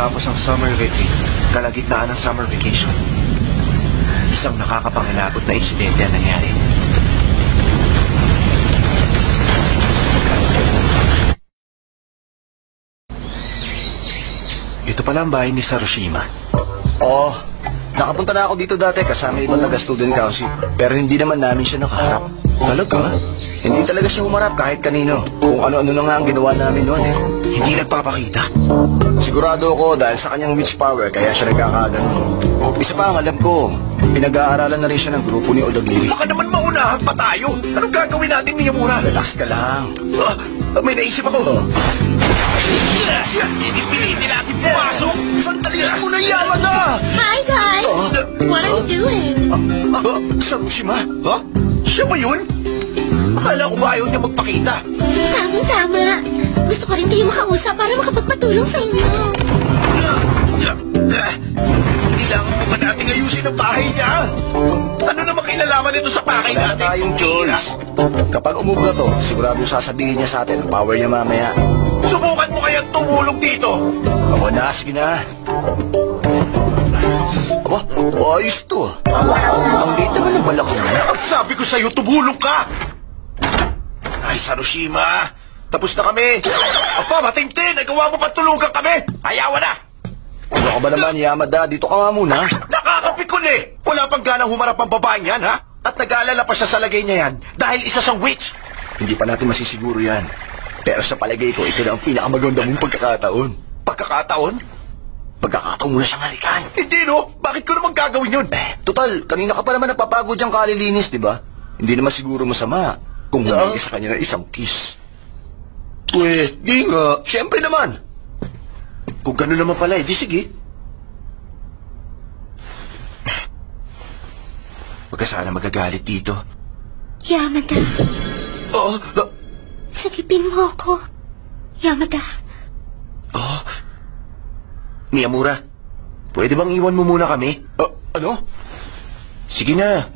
matapos ang summer retreat, kalagitnaan ng summer vacation. Isang nakakapangilabot na insidente ang nangyari. Ito pala ang bahay ni Sarushima. Oo. Nakapunta na ako dito dati kasama ibang taga-student council. Pero hindi naman namin siya nakaharap. Talaga? Hindi talaga siya humarap kahit kanino. Kung ano-ano na nga ang ginawa namin noon eh. Hindi nagpapakita? Sigurado ako dahil sa kanyang witch power kaya siya nagkakaganon. Isa pa ang alam ko, pinag-aaralan na rin siya ng grupo ni Odagiri. Baka naman maunahan pa tayo. Anong gagawin natin, Miyamura? Relax ka lang. May naisip ako. Pilitin natin pumasok. Sandali lang muna, Yamada! Hi, guys! What are you doing? Sarushima? Ha? Siya ba yun? Akala ko ba ayaw niya magpakita? Tama-tama. Gusto ko rin kayo makausap para makapagpatulong sa inyo. Kailangan pa ba natin ayusin ang bahay niya? Ano naman kinalaman nito sa pakay Wala natin? tayong choice. Kapag umubra to, sigurado sasabihin niya sa atin ang power niya mamaya. Subukan mo kayang tumulong dito. Oo na, sige na. Aba, ayos to. Ang liit naman ng balak niya. Ang sabi ko sa'yo, tumulong ka! Ay, Sarushima! Tapos na kami! Apa, matintin! Nagawa mo pa tulugan kami! Ayawan na! Ano ka ba naman, Yamada? Dito ka nga muna. Nakakapikon eh! Wala pang ganang humarap ang babaeng yan, ha? At nag-aalala pa siya sa lagay niya yan dahil isa siyang witch. Hindi pa natin masisiguro yan. Pero sa palagay ko, ito na ang pinakamaganda mong pagkakataon. Pagkakataon? Pagkakataon mo na siyang halikan. Hindi, no? Bakit ko naman gagawin yun? Total, kanina ka pa naman napapagod yung kalilinis, di ba? Hindi naman siguro masama kung humingi sa kanya ng isang kiss. Di nga. Siyempre naman. Kung gano'n naman pala, di sige. Huwag ka sana magagalit dito. Yamada, Oh, sagipin mo ako. Yamada, Miyamura, pwede bang iwan mo muna kami? Ano? Sige na.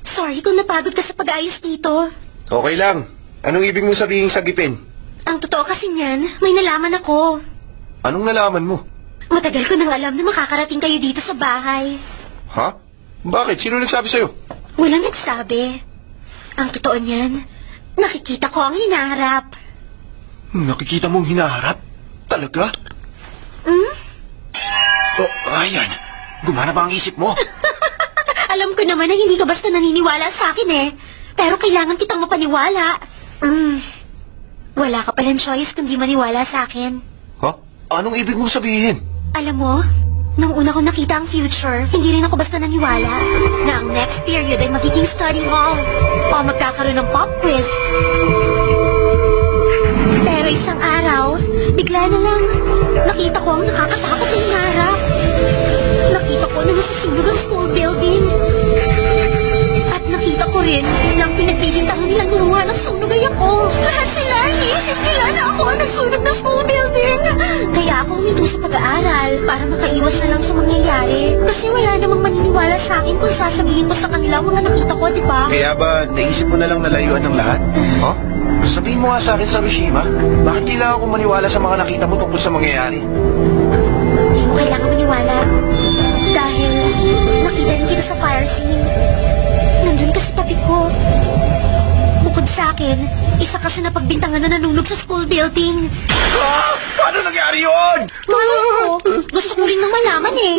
sorry kung napagod ka sa pag-ayos dito. Okay lang. Anong ibig mong sabihin sagipin? Ang totoo kasi niyan, may nalaman ako. Anong nalaman mo? Matagal ko nang alam na makakarating kayo dito sa bahay. Ha? Bakit? Sino nagsabi sa'yo? Walang nagsabi. Ang totoo niyan, nakikita ko ang hinaharap. Nakikita mong hinaharap? Talaga? Hmm? Oh, ayan. Gumana ba ang isip mo? Alam ko naman na hindi ka basta naniniwala sa akin eh. Pero kailangan kitang mapaniwala. Wala ka palang choice kundi maniwala sa akin. Ha? Anong ibig mong sabihin? Alam mo, nung una ko nakita ang future, hindi rin ako basta naniwala na ang next period ay magiging study hall o magkakaroon ng pop quiz. Pero isang araw, bigla na lang nakita ko ang nakakatakot na hinarap. Nakita ko na nasusunog ang school building. At nakita ko rin na ang pinagbibintangan nilang gumawa ng sunog ay ako. Lahat sila, iniisip nila na ako ang nagsunog ng school building. Kaya ako huminto sa pag-aaral para makaiwas na lang sa mangyayari. Kasi wala namang maniniwala sa akin kung sasabihin ko sa kanila ang mga nakita ko, di ba? Kaya ba naisip mo na lang nalayuan ng lahat? Ha? Sabihin mo nga sa akin, Sarushima, bakit kailangan kong maniwala sa mga nakita mo tungkol sa mangyayari? Hindi mo kailangan maniwala. Dahil nakita rin kita sa fire scene. Nandun ka sa tabi ko. Bukod sa akin, isa ka sa napagbintangan na nanunog sa school building. Ah! Paano nangyari yun? Malay ko, gusto ko rin nang malaman eh.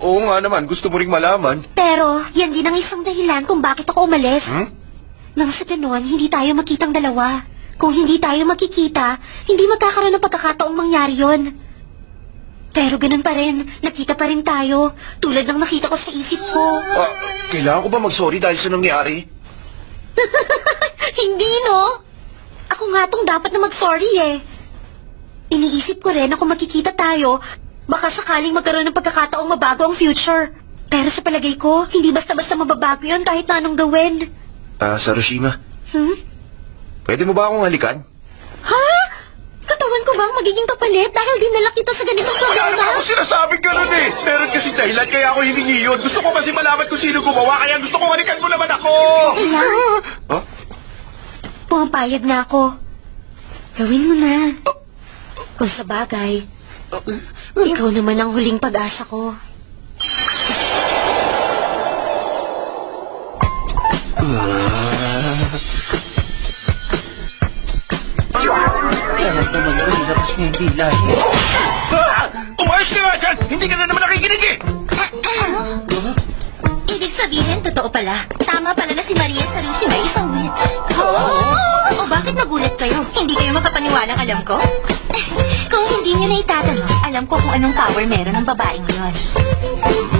Oo nga naman, gusto mo ring malaman. Pero, yan din ang isang dahilan kung bakit ako umalis. Nang sa ganon, hindi tayo makitang dalawa. Kung hindi tayo makikita, hindi magkakaroon ng pagkakataong mangyari yon. Pero ganun pa rin, nakita pa rin tayo, tulad ng nakita ko sa isip ko. Kailangan ko ba mag-sorry dahil sa nangyari? Hindi, no? Ako nga tong dapat na mag-sorry eh. Iniisip ko rin na kung makikita tayo, baka sakaling magkaroon ng pagkakataong mabago ang future. Pero sa palagay ko, hindi basta-basta mababago yon kahit na anong gawin. Sarushima, pwede mo ba akong halikan? Ha? Katawan ko bang magiging kapalit dahil dinala kita sa ganitong Wala problema? naman ako sinasabing gano'n eh. Meron kasi dahilan kaya ako hiningi yun. Gusto ko kasi malaman kung sino gumawa, kaya gusto ko halikan mo naman ako. Kaya, Ha? pumapayag na ako. Gawin mo na. Kung sa bagay, ikaw naman ang huling pag-asa ko. Alam naman na rin, labas niya yung bilahe. Umayos ka nga dyan! Hindi ka na naman nakikinig eh! Ibig sabihin, totoo pala. Tama pala na si Maria Salusi may isang witch. O bakit nagulat kayo? Hindi kayo makapaniwalang alam ko? Kung hindi niyo na itatanong, alam ko kung anong power meron ng babaeng yun.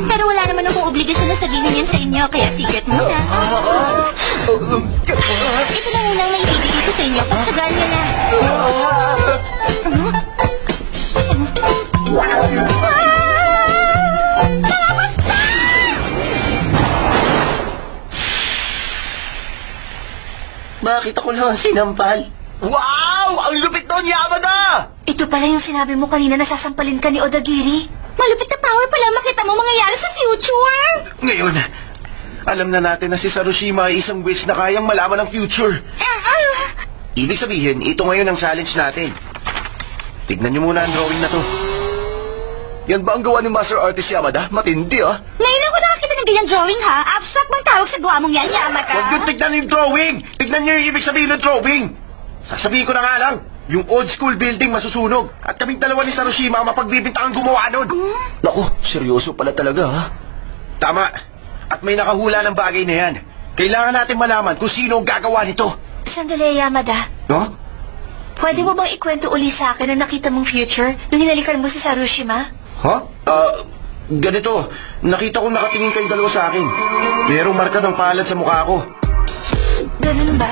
Pero wala naman akong obligasyon na sabihin yan sa inyo, kaya secret muna. Ito lang unang naibibigay ko sa inyo, pagtsagaan niyo na. Bakit ako lang ang sinampal? Wow! Ang lupit doon, Yamada! Ito pala yung sinabi mo kanina na sasampalin ka ni Odagiri. Malupit na power pala makita mo mangyayari sa future. Ngayon, alam na natin na si Sarushima ay isang witch na kayang malaman ang future. Ibig sabihin, ito ngayon ang challenge natin. Tignan niyo muna ang drawing na to. Yan ba ang gawa ni Master Artist Yamada? Matindi, ah. Ngayon ako nakakita ng ganyang drawing, ha? Abstract bang tawag sa gawa mong yan, Yamaka? Huwag niyo tignan yung drawing! Tignan niyo yung ibig sabihin ng drawing! Sasabihin ko na nga lang, yung old school building masusunog at kaming dalawa ni Sarushima ang mapagbibintangang gumawa nun. Naku, seryoso pala talaga, ha? Tama. At may nakahula ng bagay na yan. Kailangan natin malaman kung sino ang gagawa nito. Sandali, Yamada. No? Pwede mo bang ikwento uli sa akin ang nakita mong future nung hinalikan mo si Sarushima? Ha? Ganito. Nakita ko nakatingin kayong dalawa sa akin. Merong marka ng palad sa mukha ko. Ganun ba?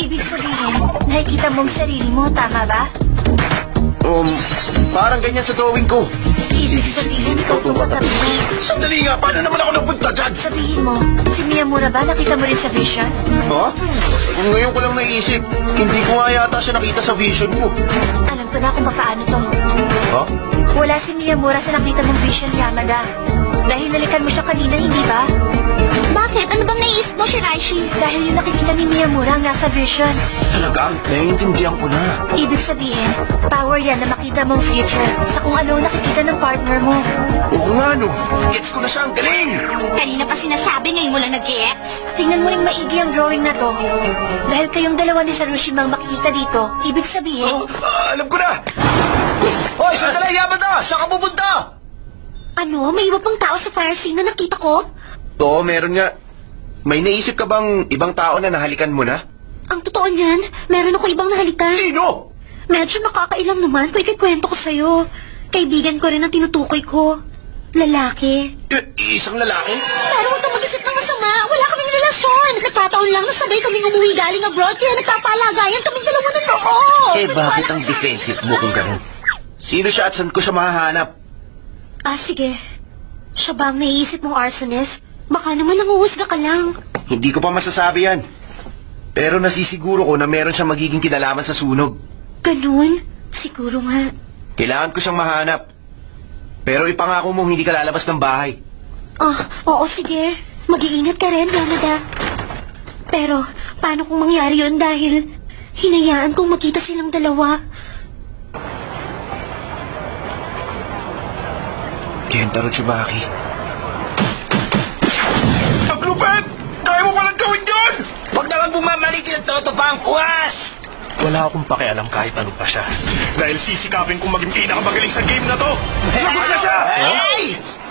Ibig sabihin, nakikita mong sarili mo, tama ba? Parang ganyan sa drawing ko. Ibig sabihin, ikaw tumatabi mo. Sandali nga, paano naman ako napunta dyan? Sabihin mo, si Miyamura ba nakita mo rin sa vision? Ha? Ngayon ko lang naisip. Hindi ko nga yata siya nakita sa vision ko. Alam ko na kung paano to. Ha? Wala si Miyamura sa nakita mong vision, Yamada. Dahil nalikan mo siya kanina, hindi ba? Bakit? Ano bang naiisip mo, Shiraishi? Dahil yung nakikita ni Miyamura ang nasa vision. Talaga? Naiintindihan ko na. Ibig sabihin, power yan na makita mong future sa kung ano ang nakikita ng partner mo. Oo nga no. Gets ko na siya. Ang galing! Kanina pa sinasabi, ngayon mo lang nag-gets. Tingnan mo rin maigi ang drawing na to. Dahil kayong dalawa ni Sarushima ang makikita dito, ibig sabihin... Alam ko na! Hoy, sandali, Yamada! Saan ka pupunta? Ano? May iba pang tao sa fire scene na nakita ko? Oo, meron nga. May naisip ka bang ibang tao na nahalikan mo na? Ang totoo niyan, meron ako ibang nahalikan. Sino? Medyo nakakailang naman kung ikikwento ko sa'yo. Kaibigan ko rin ang tinutukoy ko. Lalaki. Isang lalaki? Pero huwag kang mag-isip ng masama. Wala kaming relasyon. Nagkataon lang na sabay kaming umuwi galing abroad kaya nagpapalagayan kaming dalawa ng loob. Bakit ang defensive mo kung gano'n? Sino siya at saan ko siya mahahanap? Sige. Siya ba ang naiisip mong arsonist? Baka naman nanguhusga ka lang. Hindi ko pa masasabi yan. Pero nasisiguro ko na meron siyang magiging kinalaman sa sunog. Ganun? Siguro nga. Kailangan ko siyang mahanap. Pero ipangako mong hindi ka lalabas ng bahay. Oo, sige. Mag-iingat ka rin, Yamada. Pero, paano kung mangyari yun dahil hinayaan kong makita silang dalawa? Kentaro Tsubaki. Ang lupit! Kaya mo palang gawin yun! Huwag naman bumamalikin ang toto pa ang kuwas! Wala akong pakialam kahit ano pa siya. Dahil sisikapin kong maging pinakamagaling sa game na to. Laban na siya! Hey!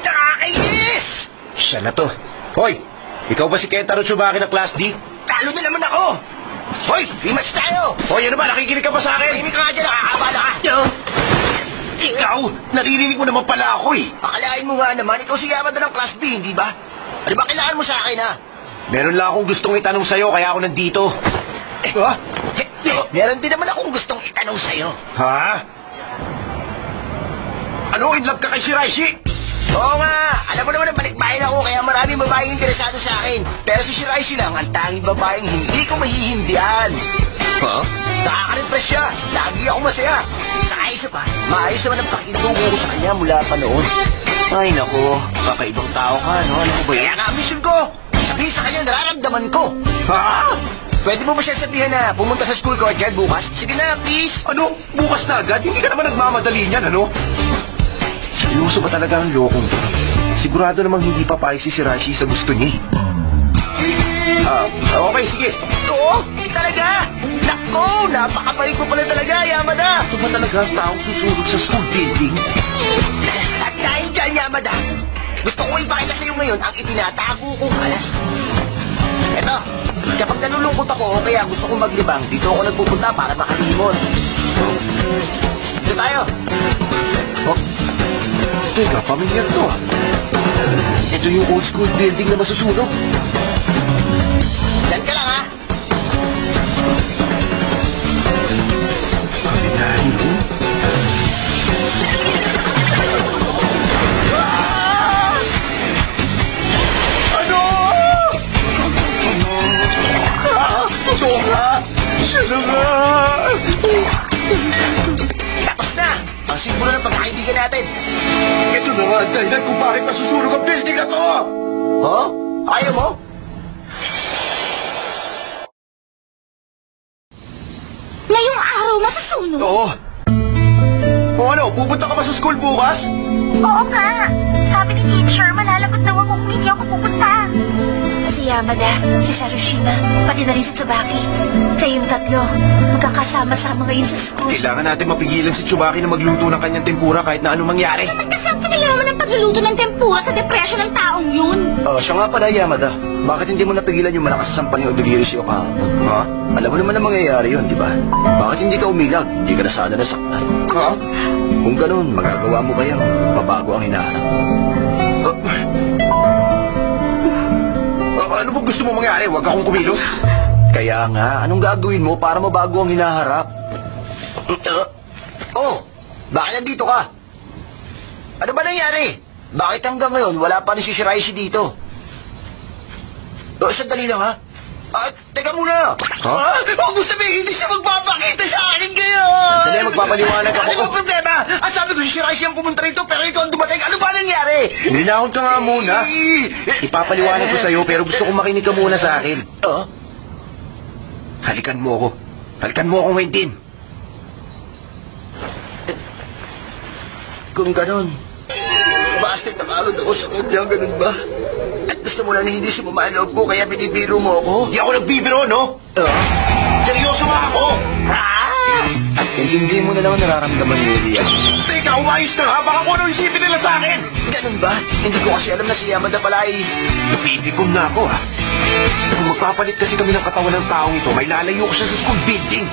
Nakakainis! Siya na to. Hoy! Ikaw ba si Kentaro Tsubaki na Class D? Talo na naman ako! Hoy! Rematch tayo! Hoy, ano ba? Nakikinig ka ba sa akin? Tahimik ka nga dyan, nakakabala ka! Ikaw! Naririnig mo naman pala ako eh. Akalain mo nga naman, ikaw si Yamada ng Class B, hindi ba? Ano ba kailangan mo sa akin, ha? Meron lang akong gustong itanong sa'yo, kaya ako nandito. Ha? Meron din naman akong gustong itanong sa'yo. Ha? Ano, in love ka kay Shiraishi? Oo nga, alam mo naman ang balikbayan ako kaya maraming babaeng interesado sa akin. Pero si Shiraishi lang ang tanging babaeng hindi ko mahihindihan. Ha? Nakaka-refresh siya. Lagi ako masaya. Saka isa pa, maayos naman ang pakitungo ko sa kanya mula pa noon. Ay, naku. Kakaibang tao ka, no? Ano ko ba Kaya yan? nga ang mission ko, sabihin sa kanya nararamdaman ko. Ha? Pwede mo ba siya sabihan na pumunta sa school courtyard bukas? Sige na, please. Ano? Bukas na agad? Hindi ka naman nagmamadali niyan, ano? Seryoso ba talaga ang lokong to? Sigurado namang hindi papayag si Shirashi sa gusto niya. Okay, sige. Oo, talaga? Nako, napakabait mo pala talaga, Yamada. Ito ba talaga ang taong susunod sa school building? At dahil dyan, Yamada, gusto ko ipakita sa'yo ngayon ang itinatago kong alas. Eto, kapag nalulungkot ako o kaya gusto kong maglibang, dito ako nagpupunta para makalimot. Dito tayo. Oh, teka, pamilyar to. Ito yung old school building na masusunog. Diyan ka lang, ha? Kaminahin mo? Ano? Totoo nga! Siya na nga! Tapos na! Ang simbolo ng pagkakaibigan natin. Ito na nga ang dahilan kung bakit masusunog ang building na to! Huh? Ayaw mo? Ngayong araw masusunog? Oo. O ano, pupunta ka ba sa school bukas? Oo nga. Sabi ni teacher, malalagot daw ako kung hindi ako pupunta. Si Yamada, si Sarushima, pati na rin si Tsubaki. Kayong tatlo, magkakasama-sama ngayon sa school. Kailangan natin mapigilan si Tsubaki na magluto ng kanyang tempura kahit na anong mangyari. Magkasang kinalaman ang pagluluto ng tempura sa depression ng taong yun. Siya nga pala, Yamada. Bakit hindi mo napigilan yung malakas sa sampal ni Odogiri sa'yo kahapon? Ha? Alam mo naman ang mangyayari yun, di ba? Bakit hindi ka umilag? Hindi ka na sana nasaktan. Ha? Kung ganun, magagawa mo kayang mabago ang hinahanap. Ano ba gusto mo mangyari? Huwag akong kumilos. Kaya nga, anong gagawin mo para mabago ang hinaharap? Bakit nandito ka? Ano ba nangyari? Bakit hanggang ngayon wala pa rin si Shiraishi dito? Sandali lang, ha? Teka muna! Ha? Huwag mo sabihin, hindi siya magpapakita sa akin ngayon! Dali, magpapaliwanag ako. Ano ba problema? Ang sabi ko si Shiraishi ang pumunta rito, pero ikaw ang dumating. Ano ba nangyari? Hinahon ka nga muna. Ipapaliwanag ko sa'yo pero gusto kong makinig ka muna sa akin. Halikan mo ako. Halikan mo ako ngayon din. Kung ganon, basta nakalod ako sa kanya, ganun ba? At gusto mo lang na hindi sumama ang loob ko, kaya binibiro mo ako? Hindi ako nagbibiro, no? Seryoso nga ako. At hindi mo na naman nararamdaman ni Elia. Teka, umayos ka nga. Baka kung ano isipin nila sa akin. Ganun ba? Hindi ko kasi alam na si Yamada pala ay... Napipigom na ako, ha? Kung magpapalit kasi kami ng katawan ng taong ito, may lalayo ko siya sa school building.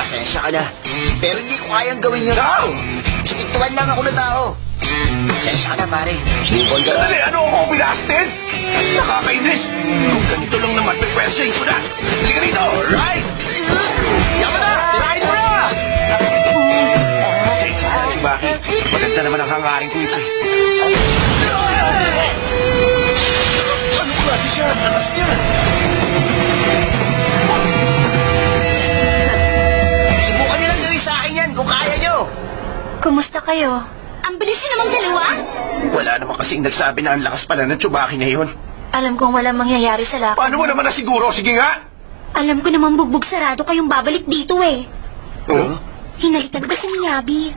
Pasensya ka na. Pero hindi ko kayang gawin yun. No! Sikintuan lang ako na tao. Pasensya ka na, pare. Bukol ka na. Sandali, ano ako pinastin? Nakakainis. Kung ganito lang naman, may pwersyahin ko na. Halika rito, right? Yamada! Tirahin mo na! Pasensya ka na, Tsubaki. Maganda naman ang hangarin ko ito, eh. Ano klase siya? Lakas niya. Subukan nilang gawin sa akin yan kung kaya nyo. Kumusta kayo? Ang bilis nyo namang dalawa? Wala naman kasing nagsabi na ang lakas pala ng Tsubaki na yun. Alam kong walang mangyayari sa lakad. Paano mo naman nasiguro? Sige nga! Alam ko namang bugbog sarado kayong babalik dito eh. Oh? Hinalikan ba si Miyabi?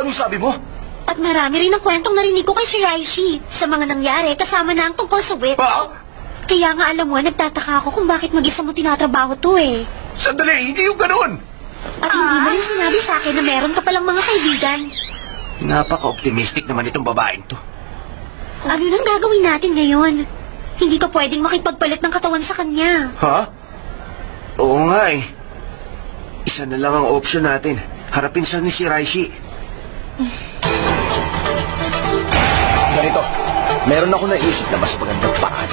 Anong sabi mo? At marami rin ang kwentong narinig ko kay Shiraishi sa mga nangyari kasama na ang tungkol sa witch. Ha? Kaya nga alam mo, nagtataka ako kung bakit mag-isa mo tinatrabaho to eh. Sandali, hindi yung ganun! At hindi mo rin sinabi sa akin na meron ka palang mga kaibigan. Napaka-optimistic naman itong babaeng to. Ano nang gagawin natin ngayon? Hindi ka pwedeng makipagpalit ng katawan sa kanya. Ha? Oo nga eh. Isa na lang ang option natin. Harapin siya ni Shiraishi. Ganito, meron ako naisip na mas magandang paraan.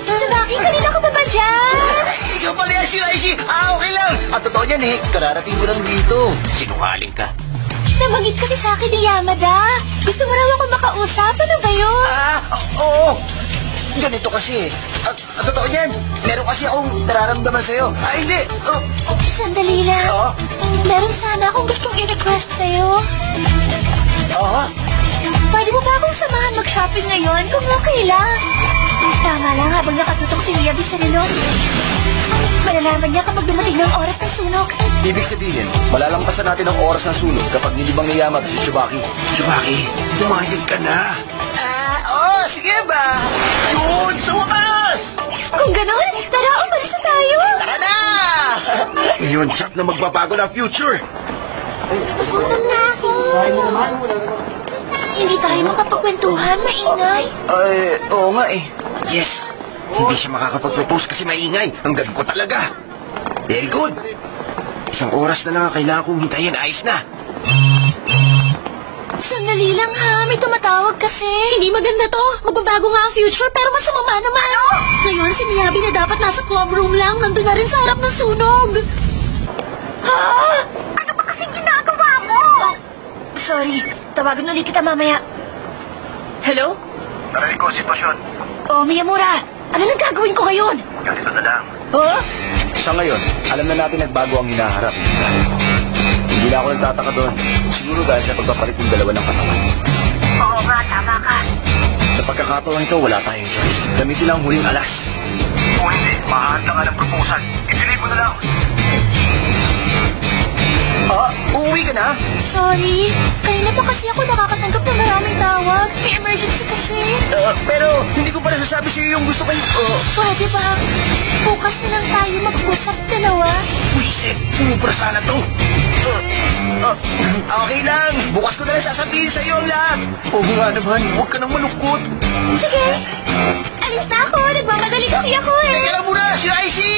Tsubaki, kanina ka pa ba dyan? Ikaw pala yan, Shiraishi! Okay lang! At totoo yan eh, kararating ko lang dito. Sinungaling ka. Nabanggit kasi sa akin ni Yamada. Gusto mo raw ako makausap? Ano ba yun? Oo! Ganito kasi eh. At totoo yan, meron kasi akong nararamdaman sa'yo. Hindi! Sandali lang. Oo? Meron sana akong gustong i-request sa'yo. Oo? Pwede mo ba akong samahan mag-shopping ngayon kung okay lang? Tama lang habang nakatutok si Miyabi sa reloj. Malalaman niya kapag dumating ng oras ng sunog. Ibig sabihin, malalampasan natin ang oras ng sunog kapag nilibang ni Yamato si Tsubaki. Tsubaki, lumayag ka na. Sige ba? Yun, sa wakas! Kung ganon, tara, umalis na tayo. Tara na! Ngayon, tsak na magbabago na ang future. Gutom na ako. Hindi tayo makapagkwentuhan, maingay. Oo nga eh. Yes! Hindi siya makakapag-propose kasi maingay. Ang galing ko talaga. Very good. Isang oras na lang ang kailangan kong hintayin. Ayos na. Sandali lang ha, may tumatawag kasi. Hindi maganda to. Magbabago nga ang future pero mas sumama naman. Ngayon si Miyabi na dapat nasa club room lang, nandun na rin sa harap ng sunog. Ha? Ano ba kasing ginagawa mo? Sorry, tawagan ulit kita mamaya. Hello? Narinig ko, sitwasyon. Oh, Miyamura, ano nang gagawin ko ngayon? Ganito na lang. Oh? Sa ngayon, alam na natin nagbago ang hinaharap. Hindi na ako nagtataka doon. Siguro dahil sa pagpapalit ng dalawa ng katawan. Oo nga, tama ka. Sa pagkakataon ito, wala tayong choice. Gamitin lang ang huling alas. Kung hindi, mahanda nga ng proposal. Ituloy ko na lang. Uuwi ka na? Sorry, kanina pa kasi ako nakakatanggap ng maraming tawag. May emergency kasi. Pero hindi ko pa nasasabi sa iyo yung gusto kayo. Pwede ba? Bukas na lang tayo mag-usap dalawa. Wisit, umubra sana to. Okay lang. Bukas ko na lang sasabihin sa iyo ang lahat. Oo nga naman, huwag ka nang malungkot. Sige. Alis na ako. Nagmamadali kasi ako eh. Teka lang muna, si Icy!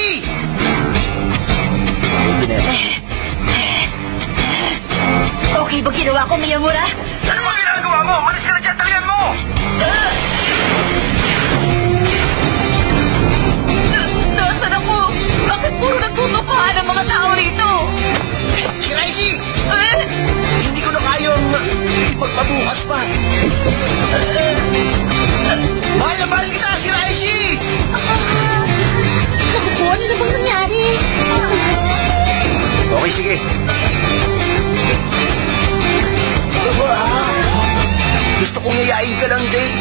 Okay ba ginawa ko, Miyamura? Ano ba ginagawa mo? Malis ka na dyan, talian mo! Nasaan ako? Bakit puro nagtutupahan ang mga tao rito? Si Icy! Hindi ko na kayang magpabukas pa. Mahal na mahal kita, si Icy! Naku po, ano na bang nangyari? Okay, sige. Gusto kong yayain ka ng date.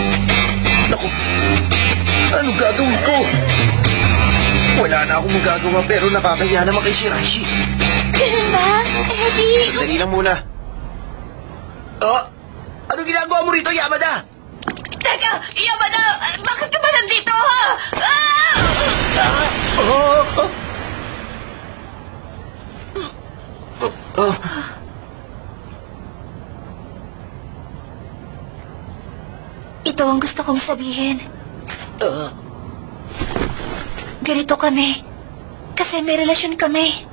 Naku, anong gagawin ko? Wala na akong magagawa pero nakakaya naman kay Shiraishi. Ganun ba? Eh di... Sandali lang muna. Ano ginagawa mo rito, Yamada? Teka! Yamada! Bakit ka ba nandito, ha? Ito ang gusto kong sabihin. Ganito kami. Kasi may relasyon kami.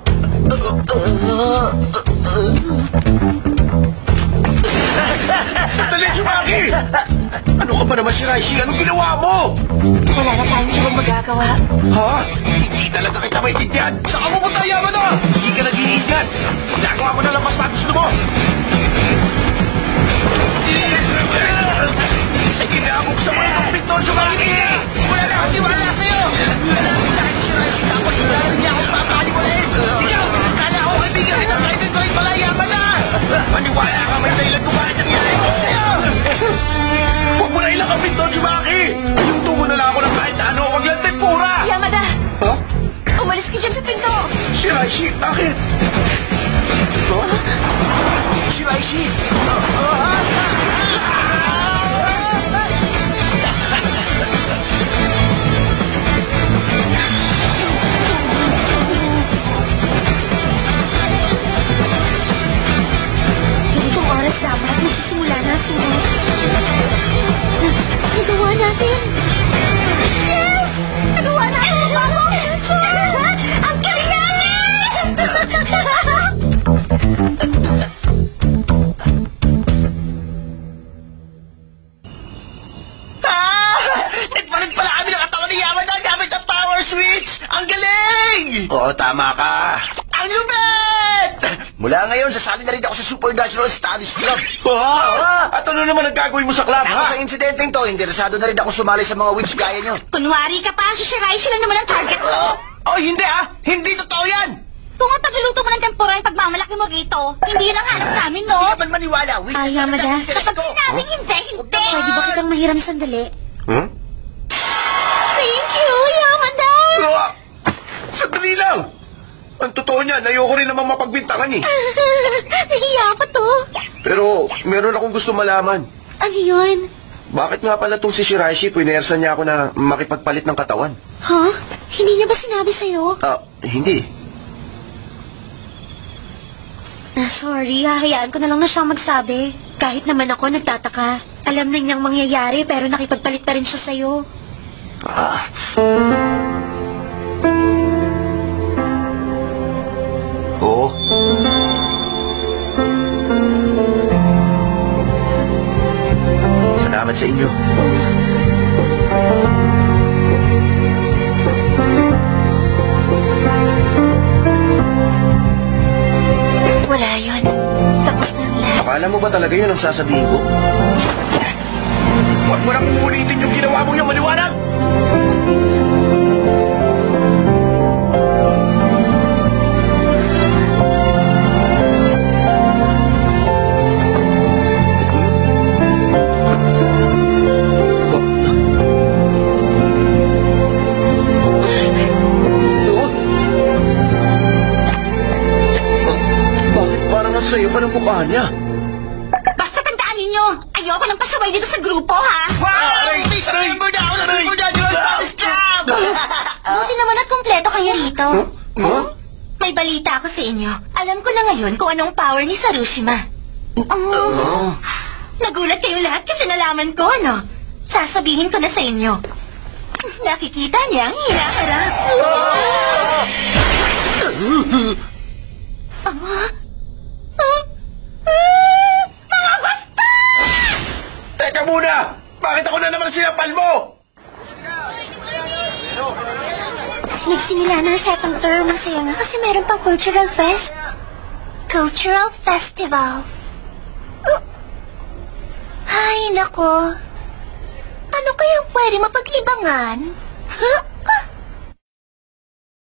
Sandali, Tsubaki! Ano ka ba naman, Shiraishi? Anong ginawa mo? Wala na tayong ibang magagawa. Ha? Hindi talaga kita maintindihan. Saan ka pupunta, Yamada? Hindi ka nag-iingat. Ginagawa mo na lang basta gusto mo. Sige na, buksan mo na ang pinto, Tsubaki! Wala na akong tiwala sa'yo! Wala akong sa akin si Shiraishi, tapos wala rin niya akong papakaliwalain! Ikaw, akala ko kaibigan kita, kaibigan ko rin pala, Yamada! Maniwala ka, may dahilan kung bakit nangyari ko sa'yo! Huwag mo na ilang ang pinto, Tsubaki! Ayuto mo na lang ako ng kahit ano, wag lang tempura! Yamada! Ha? Umalis ka dyan sa pinto! Shiraishi, bakit? Shiraishi! Ganitong oras dapat magsisimula na ang sunog. Nagawa natin! Yes! Nagawa natin ang bagong future! Ang galing natin! Nagpalit pala kami ng katawan ni Yamada gamit ang power switch! Ang galing! Oo, tama ka. Ang lupit! Mula ngayon, sasali na rin ako sa Supernatural Studies Club. At ano naman ang gagawin mo sa club, Ako ha? sa insidenteng to, interesado na rin ako sumali sa mga witch gaya nyo. Kunwari ka pa, si Shiraishi lang naman ang target ko! Hindi Hindi totoo yan! Kung ang pagluluto mo ng tempura yung pagmamalaki mo rito, hindi lang hanap namin, no? Hindi ka man maniwala. Witches Yamada, talaga ang interes kapag ko. sinabing hindi! Pwede ba kitang mahiram sandali? Hmm? Ang totoo niyan, ayoko rin namang mapagbintangan eh. Nahiya ako to. Pero meron akong gusto malaman. Ano yun? Bakit nga pala tong si Shiraishi, pinersa niya ako na makipagpalit ng katawan? Huh? Hindi niya ba sinabi sa'yo? Hindi. Sorry, hahayaan ko na lang na siyang magsabi. Kahit naman ako nagtataka. Alam na niyang mangyayari pero nakipagpalit pa rin siya sa'yo. Oo. Salamat sa inyo. Wala yun. Tapos na ang lahat. Akala mo ba talaga yun ang sasabihin ko? Huwag mo nang uulitin yung ginawa mo yung maliwanag! Bakit parang ang sayo pa ng mukha niya? Basta tandaan ninyo, ayoko nang pasaway dito sa grupo, ha? Wow! Miss Member na ako na Member na Diyos Space Club! Buti naman at kumpleto kayo rito. Huh? May balita ako sa inyo. Alam ko na ngayon kung anong power ni Sarushima. Nagulat kayo lahat kasi nalaman ko, no? Sasabihin ko na sa inyo. Nakikita niya ang hinaharap. Mga basta! Teka muna! Bakit ako na naman sinapal mo? Nagsimula na ang second term. Masaya nga kasi meron pang cultural fest. Cultural festival. Ay, nako. Ano kayang pwede mapaglibangan? Huh?